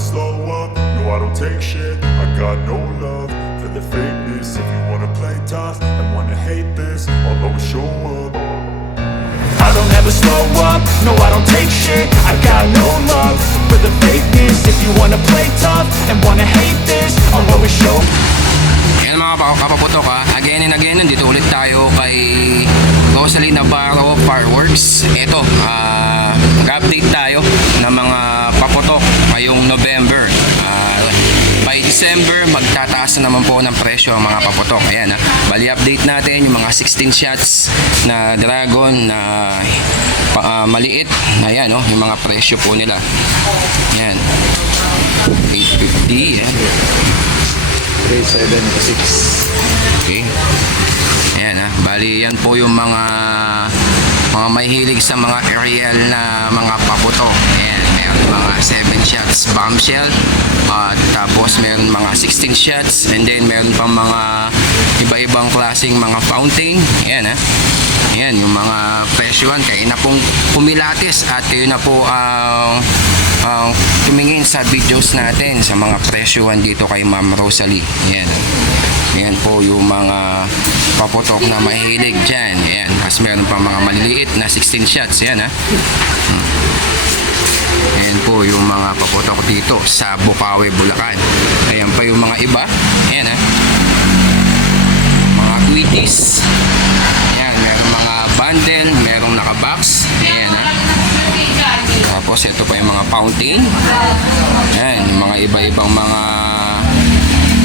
slow up, no I don't take shit. I got no love for the fakeness. If you wanna play tough and wanna hate this, I'll always show up. I don't ever slow up, no I don't take shit. I got no love for the fakeness. If you wanna play tough and wanna hate this, I'll always show up. Yan mga kapaputok ha, again and again, nandito ulit tayo kay Rosalie Navarro Fireworks. Ito, mag-update tayo ng mga paputok ngayong November. By December, magtataas na naman po ng presyo ang mga paputok. Ayan ha, bali update natin yung mga 16 shots na dragon na maliit. Ayan oh, yung mga presyo po nila. Ayan, 850 yan. 376. Okay. Ayan ha. Bali yan po yung mga mahihilig sa mga aerial na mga paputok. Ayan. Meron mga 7 shots bombshell. Tapos meron mga 16 shots. And then meron pang mga iba-ibang klaseng mga fountain. Ayan ha. Ayan yung mga presyoan. Kaya na pong pumilates at kayo na po tumingin sa videos natin sa mga presyoan dito kay Ma'am Rosalie. Ayan. Ayan po yung mga paputok na mahilig dyan. Ayan. Tapos meron pa mga maliliit na 16 shots. Ayan ha. Ayan po yung mga paputok dito sa Bukawi, Bulacan. Ayan pa yung mga iba. Ayan ha. Mga quitties. Ayan. Meron mga bundle. Merong nakabox. Ayan ha. Tapos ito pa yung mga fountain. Ayan, yung mga iba-ibang mga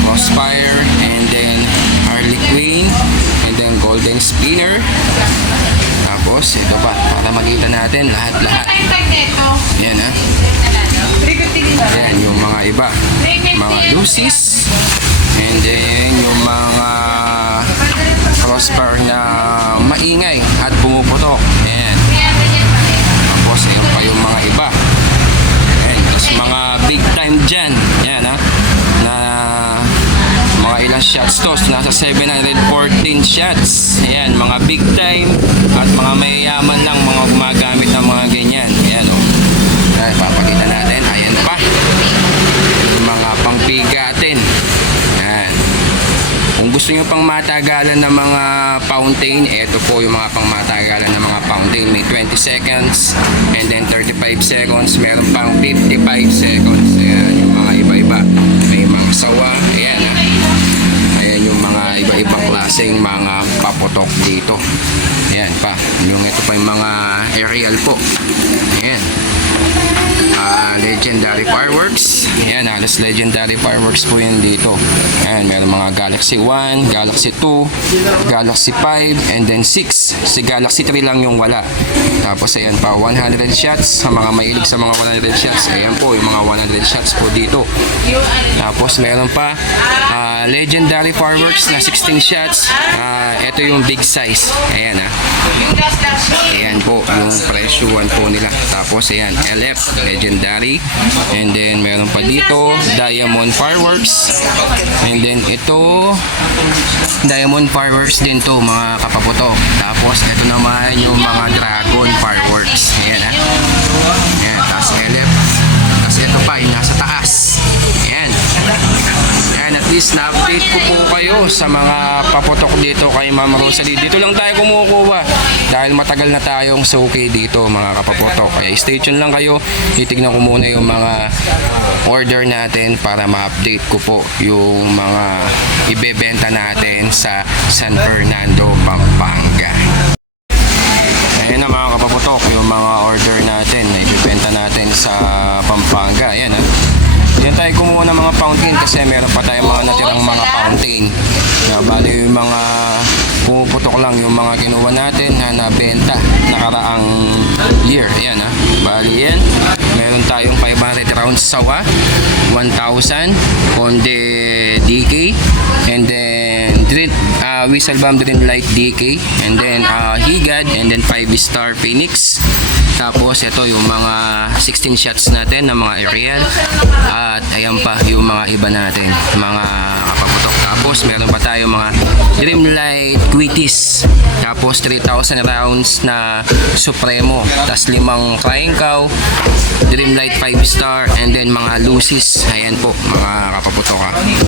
crossfire, and then Harley Quinn, and then golden spinner. Tapos ito pa, para makita natin lahat-lahat. Ayan ha. Ayan yung mga iba, mga Lucy's, and then yung mga crossfire na maingay at pumuputok. Ayan. Tapos ayun pa yung mga iba. Ayan, tapos mga big time dyan. Ayan ha. Na mga ilang shots to. Nasa 714 shots. Ayan, mga big time at mga mayayaman lang mga gumagamit ng mga ganyan. Ayan o. Ayan, papakita natin. Ayan pa. Yung mga pangbigatin. Ayan. Kung gusto nyo pang matagalan ng mga fountain, ito po yung mga pang matagalan ng mga fountain. May 20 seconds and then 35 seconds. Meron pang 55 seconds. Ayan, yung mga iba-iba. May mga sawa. Ayan ha. Ayan yung mga iba-ibang klaseng mga paputok dito. Ayan pa. Yung ito pa yung mga aerial po. Ayan. Legendary fireworks. Ayan, halos legendary fireworks po yun dito. Ayan, meron mga Galaxy 1, Galaxy 2, Galaxy 5, and then 6. Si Galaxy 3 lang yung wala. Tapos ayan pa, 100 shots. Sa mga mahilig sa mga 100 shots, ayan po, yung mga 100 shots po dito. Tapos meron pa legendary fireworks na 16 shots. Ito yung big size. Ayan ha. Ayan po, yung presyuan po nila. Tapos ayan, LF, legendary. And then meron pa dito diamond fireworks, and then ito diamond fireworks din to mga kapaputok. Tapos ito naman yung mga dragon fireworks. Ayan ha. Ayan, tapos LF. Tapos ito pa yung nasa taas. Ayan. Ayan, at least na-update ko po kayo sa mga paputok dito kay Ma'am Rosalie. Dito lang tayo kumukuha dahil matagal na tayong suki dito mga kapaputok. Kaya stay tuned lang kayo. Titignan ko muna yung mga order natin para ma-update ko po yung mga ibebenta natin sa San Fernando, Pampanga. Ayan na mga kapaputok, yung mga order natin na ibebenta natin sa Pampanga. Ayan ha. Diyan tayo kumuha ng mga fountain kasi meron pa tayong mga natirang mga fountain. Bali yung mga pumuputok lang yung mga kinuha natin na nabenta nakaraang year. Ayan ha. Bali yan. Meron tayong 500 rounds sawa, 1,000 Conde DK, and then whistle bomb Dream Light DK, and then Higad, and then 5-star Phoenix. Tapos ito yung mga 16 shots natin ng mga aerial. At ayan pa yung mga iba natin, mga kapaputok. Tapos meron pa tayo mga Dreamlight Quitis. Tapos 3,000 rounds na Supremo. Tapos 5 Crying Cow, Dreamlight 5 star, and then mga Lucis. Ayan po mga kapaputoka.